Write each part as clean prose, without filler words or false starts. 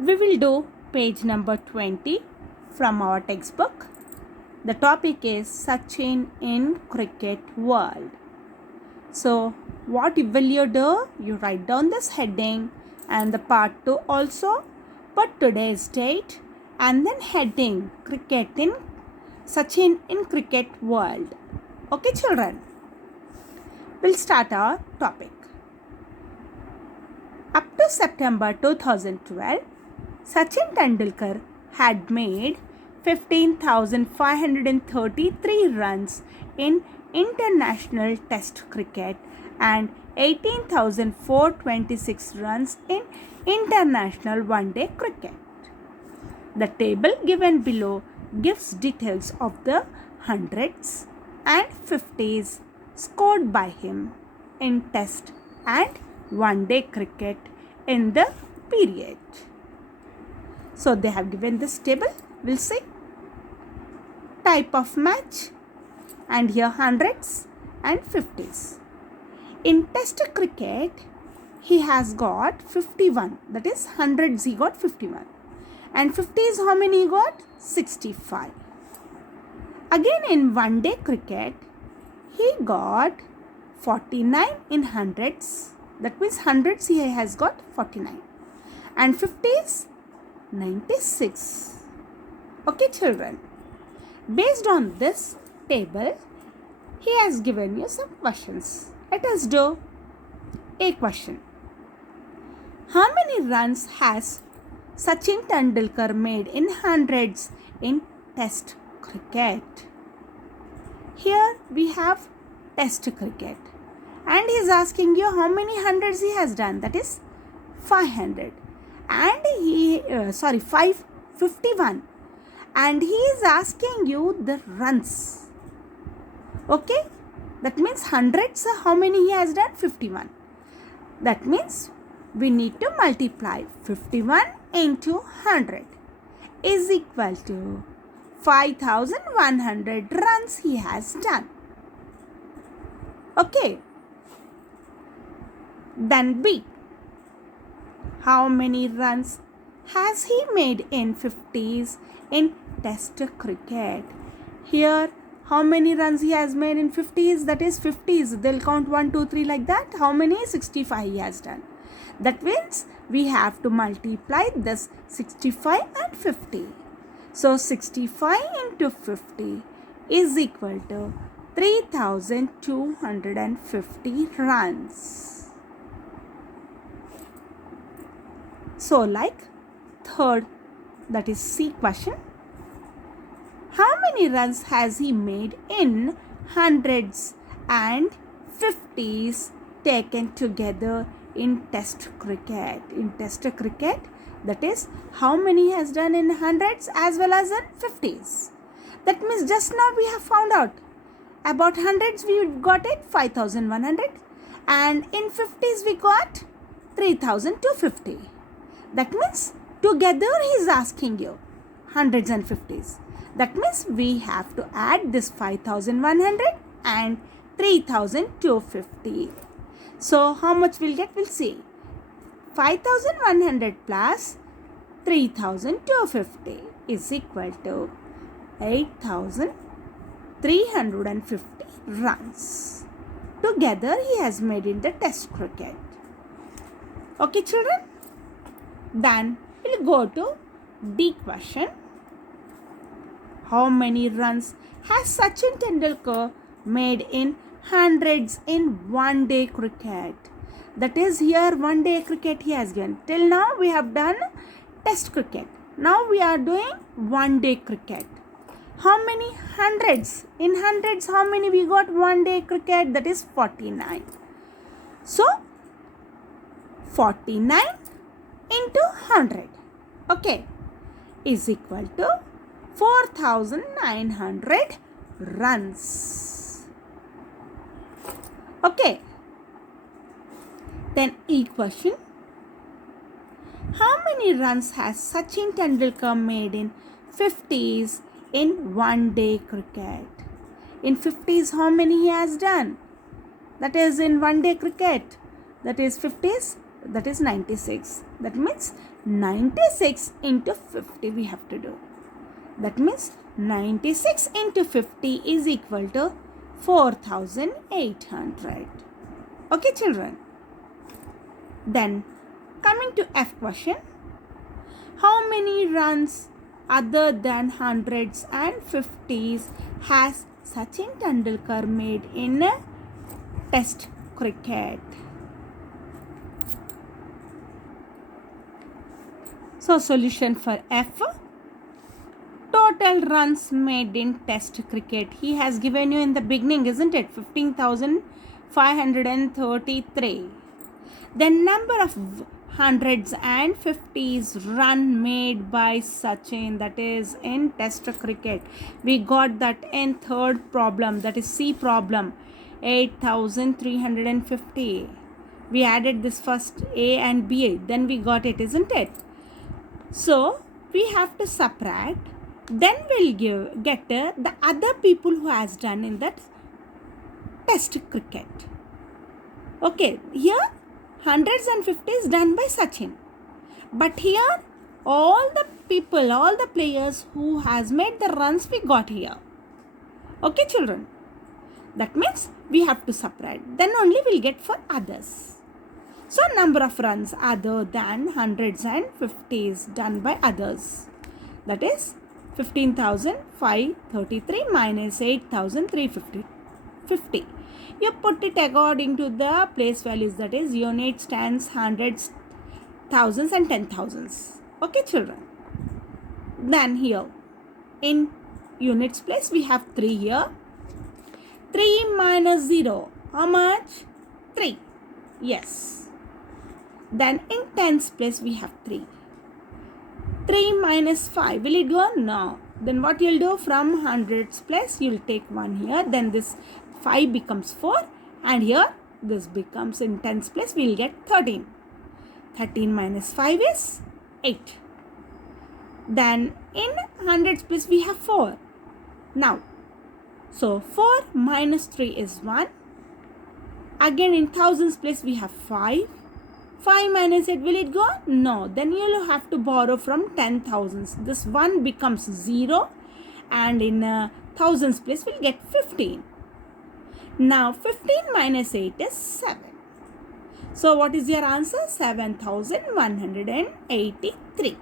We will do page number 20 from our textbook. The topic is Sachin in cricket world. So what will you do? You write down this heading and the part 2 also. Put today's date and then heading Sachin in cricket world. Okay children, we'll start our topic. Up to September 2012, Sachin Tendulkar had made 15,533 runs in international test cricket and 18,426 runs in international one-day cricket. The table given below gives details of the hundreds and fifties scored by him in test and one-day cricket in the period. So they have given this table. We'll see type of match and here hundreds and fifties. In test cricket he has got 51, that is hundreds he got 51 and 50s how many he got? 65. Again in one day cricket he got 49 in hundreds, that means hundreds he has got 49 and 50s 96. Okay children, based on this table he has given you some questions. Let us do a question. How many runs has Sachin Tendulkar made in hundreds in test cricket? Here we have test cricket and he is asking you how many hundreds he has done, that is 500 and 551 and he is asking you the runs. Okay, that means hundreds how many he has done? 51. That means we need to multiply 51 into 100 is equal to 5,100 runs he has done. Okay, then B. How many runs has he made in 50s in test cricket? Here how many runs he has made in 50s, that is 50s, they'll count 1, 2, 3 like that. How many? 65 he has done. That means we have to multiply this 65 and 50. So 65 into 50 is equal to 3,250 runs. So like third, that is C question. How many runs has he made in hundreds and fifties taken together in test cricket? In test cricket, that is how many he has done in hundreds as well as in fifties. That means just now we have found out about hundreds we got it 5,100 and in fifties we got 3,250. That means together he is asking you hundreds and fifties. That means we have to add this 5,100 and 3,250. So how much we'll get? We'll see. 5,100 plus 3,250 is equal to 8,350 runs. Together he has made in the test cricket. Okay children? Then we'll go to D question. How many runs has Sachin Tendulkar made in hundreds in one day cricket? That is here one day cricket he has given. Till now we have done test cricket. Now we are doing one day cricket. How many hundreds? In hundreds how many we got one day cricket? That is 49. So 49 into 100, okay, is equal to 4,900 runs. Okay. Then E question. How many runs has Sachin Tendulkar made in 50s in one day cricket? In 50s how many he has done? That is in one day cricket. That is 50s, that is 96. That means 96 into 50 we have to do. That means 96 into 50 is equal to 4800. Okay, children. Then coming to F question. How many runs other than hundreds and fifties has Sachin Tendulkar made in a Test cricket? So solution for F. Total runs made in Test cricket. He has given you in the beginning, isn't it? 15,533. The number of hundreds and fifties run made by Sachin, that is in Test cricket. We got that in third problem, that is C problem, 8,350. We added this first A and B, then we got it, isn't it? So we have to subtract, then we'll get the other people who has done in that Test cricket. Okay, here hundreds and fifties done by Sachin, but here all the people, all the players who has made the runs we got here. Okay, children, that means we have to subtract, then only we'll get for others. So number of runs other than hundreds and fifties done by others, that is 15,533 minus 8,350. You put it according to the place values, that is units, tens, hundreds, thousands and 10,000s. Okay, children. Then here in units place we have 3 here. 3 minus 0, how much? 3. Yes. Then in tens place we have 3. 3 minus 5, will it go? No. Then what you'll do, from hundreds place you'll take 1 here, then this 5 becomes 4, and here this becomes, in tens place we'll get 13. 13 minus 5 is 8. Then in hundreds place we have 4. Now, so 4 minus 3 is 1. Again in thousands place we have 5. 5 minus 8, will it go? No. Then you'll have to borrow from 10,000s. This 1 becomes 0, and in thousands place we'll get 15. Now 15 minus 8 is 7. So what is your answer? 7,183.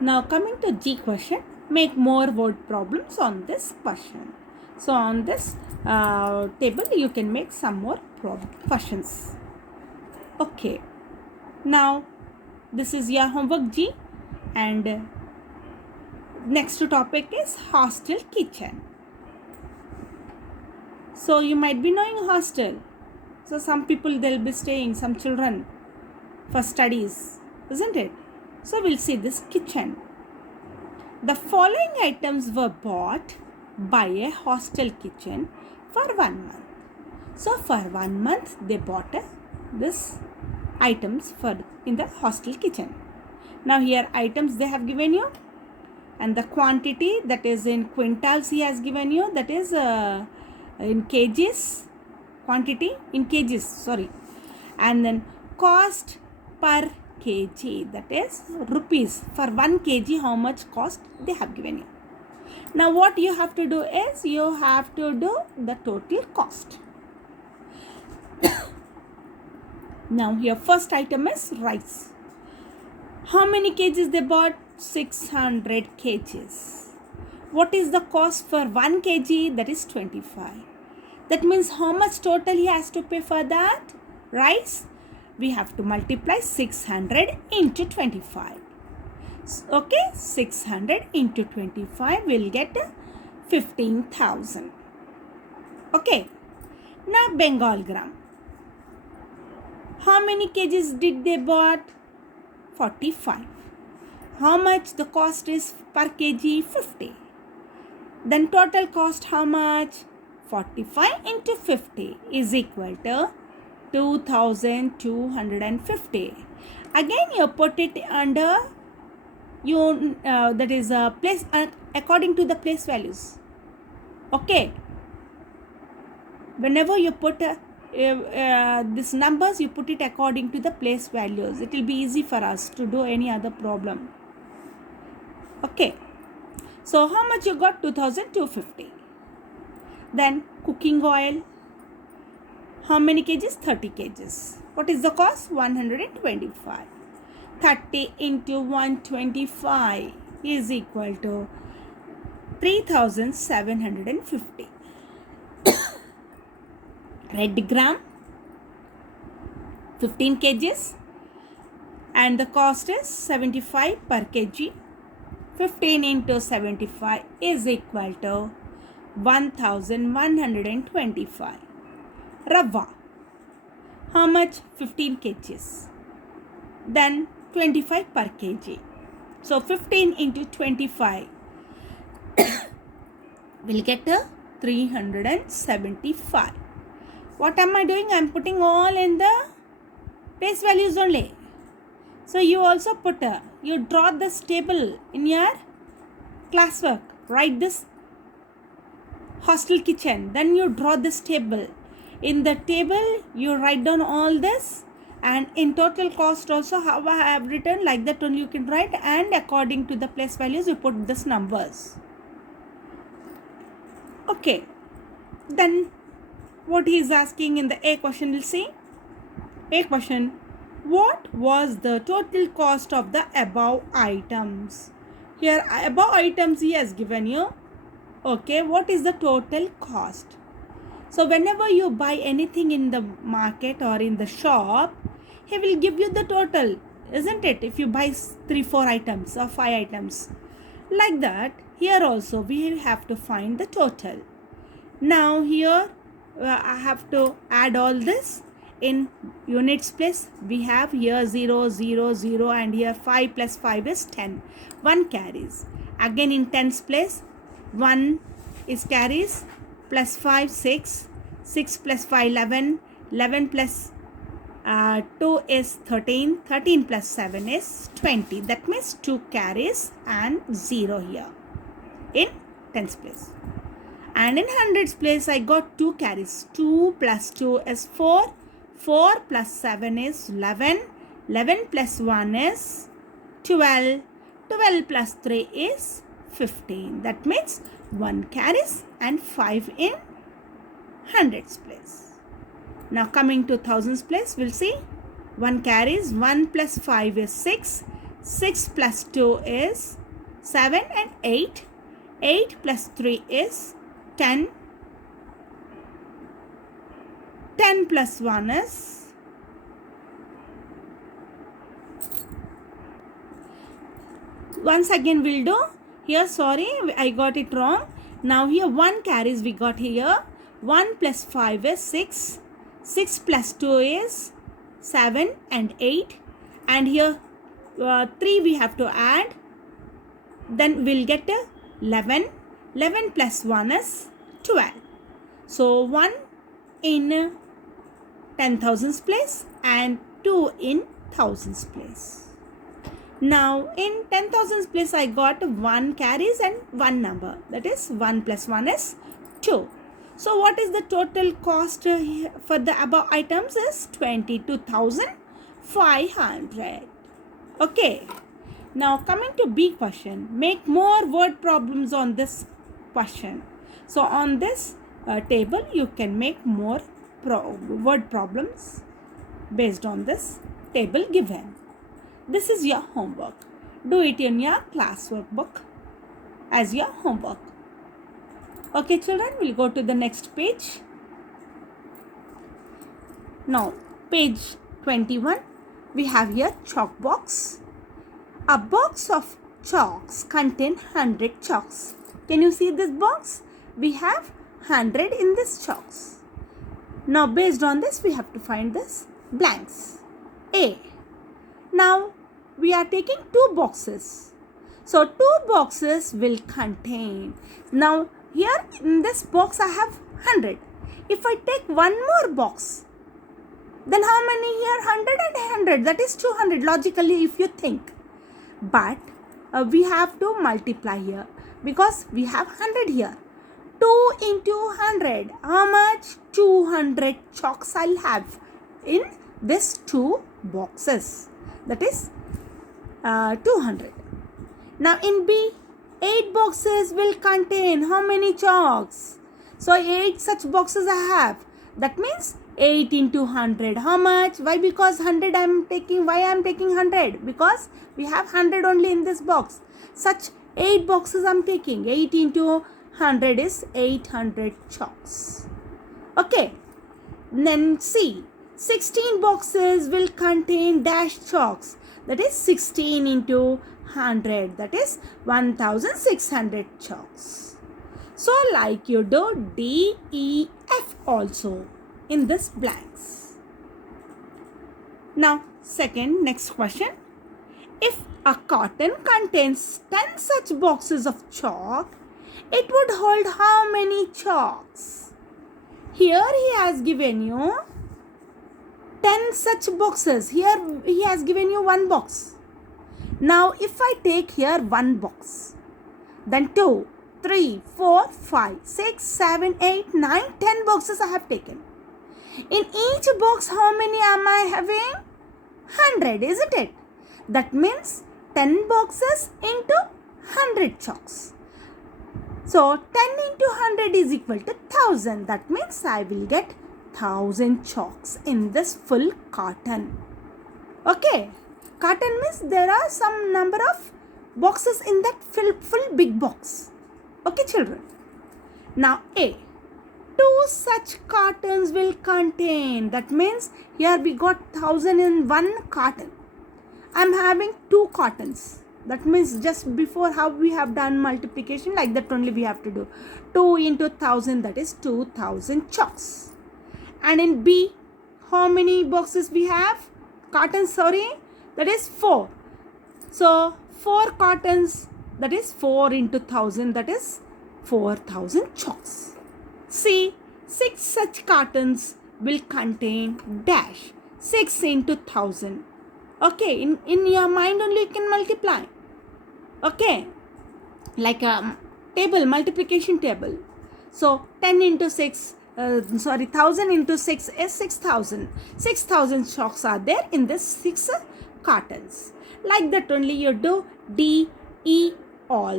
Now coming to G question, make more word problems on this question. So on this table you can make some more questions. Okay. Now this is your homework G, and next topic is hostel kitchen. So you might be knowing hostel. So some people, they'll be staying, some children, for studies, isn't it? So we'll see this kitchen. The following items were bought by a hostel kitchen for 1 month. So for 1 month they bought this items for in the hostel kitchen. Now here items they have given you, and the quantity, that is in quintals he has given you, that is in kgs, quantity in kgs, sorry, and then cost per kg, that is rupees, for 1 kg how much cost they have given you. Now what you have to do is you have to do the total cost. Now here first item is rice. How many kgs they bought? 600 kgs. What is the cost for 1 kg? That is 25. That means how much total he has to pay for that rice? We have to multiply 600 into 25. Okay, 600 into 25 will get 15,000. Okay. Now Bengal gram. How many kgs did they bought? 45. How much the cost is per kg? 50. Then total cost how much? 45 into 50 is equal to 2,250. Again you put it under you that is a place according to the place values. Okay. Whenever you put this numbers you put it according to the place values. It will be easy for us to do any other problem. Okay. So how much you got? 2,250. Then cooking oil. How many kgs? 30 kgs. What is the cost? 125. 30 into 125 is equal to 3,750. Red gram 15 kgs and the cost is 75 per kg. 15 into 75 is equal to 1,125. Rava, how much? 15 kgs. Then 25 per kg. So 15 into 25 will get a 375. What am I doing? I am putting all in the place values only. So you also put you draw this table in your classwork. Write this hostel kitchen. Then you draw this table. In the table you write down all this, and in total cost also how I have written, like that only you can write, and according to the place values you put this numbers. Okay. Then what he is asking in the A question, we'll see. A question. What was the total cost of the above items? Here above items he has given you. Okay, what is the total cost? So whenever you buy anything in the market or in the shop, he will give you the total, isn't it? If you buy 3-4 items or 5 items. Like that, here also we have to find the total. Now here I have to add all this in units place. We have here 0, 0, 0 and here 5 plus 5 is 10. 1 carries. Again in tens place 1 is carries, plus 5 6, 6 plus 5 11, 11 plus 2 is 13, 13 plus 7 is 20. That means 2 carries and 0 here in tens place. And in hundreds place I got 2 carries. 2 plus 2 is 4, 4 plus 7 is 11, 11 plus 1 is 12, 12 plus 3 is 15. That means 1 carries and 5 in hundreds place. Now coming to thousands place, we'll see 1 carries, 1 plus 5 is 6, 6 plus 2 is 7 and 8, 8 plus 3 is 10, 10 plus 1 is once again we'll do here, sorry I got it wrong. Now here 1 carries we got here, 1 plus 5 is 6, 6 plus 2 is 7 and 8, and here 3 we have to add, then we'll get 11, 11 plus 1 is 12. So 1 in 10,000s place and 2 in thousands place. Now in 10,000s place I got 1 carries and 1 number, that is 1 plus 1 is 2. So what is the total cost for the above items is 22,500. Okay. Now coming to B question, make more word problems on this question. So on this table you can make more word problems based on this table given. This is your homework. Do it in your classwork book as your homework. Okay children, we'll go to the next page. Now page 21, we have here chalk box. A box of chalks contain 100 chalks. Can you see this box? We have 100 in this chalks. Now based on this we have to find this blanks. A. Now we are taking 2 boxes. So 2 boxes will contain. Now here in this box I have 100. If I take one more box, then how many here? 100 and 100. That is 200 logically if you think. But we have to multiply here because we have 100 here. 2 into 100. How much? 200 chalks I'll have in this 2 boxes. That is 200. Now in B, 8 boxes will contain how many chalks? So 8 such boxes I have. That means 8 into 100. How much? Why? Because 100 I am taking. Why I am taking 100? Because we have 100 only in this box. Such 8 boxes I am taking. 8 into 100 is 800 chalks. Okay. Then C. 16 boxes will contain dash chalks. That is 16 into 100. That is 1600 chalks. So like you do D, E, F also in this blanks. Now next question. If a carton contains 10 such boxes of chalk, it would hold how many chalks? Here he has given you 10 such boxes. Here he has given you 1 box. Now if I take here 1 box, then 2, 3, 4, 5, 6, 7, 8, 9, 10 boxes I have taken. In each box, how many am I having? 100, isn't it? That means 10 boxes into 100 chalks. So 10 into 100 is equal to 1000. That means I will get 1000 chalks in this full carton. Okay. Carton means there are some number of boxes in that full big box. Okay, children. Now A. 2 such cartons will contain. That means here we got 1000 in 1 carton. I am having 2 cartons. That means just before how we have done multiplication, like that only we have to do. 2 into 1000, that is 2000 chalks. And in B, how many boxes we have? Cartons, sorry. That is 4. So 4 cartons, that is 4 into 1000, that is 4000 chalks. C. 6 such cartons will contain dash. 6 into 1000. Okay, in your mind only you can multiply. Okay, like a table, multiplication table. So 10 into 6, 1000 into 6 is 6000. 6000 chalks are there in this 6 cartons. Like that only you do D, E, all.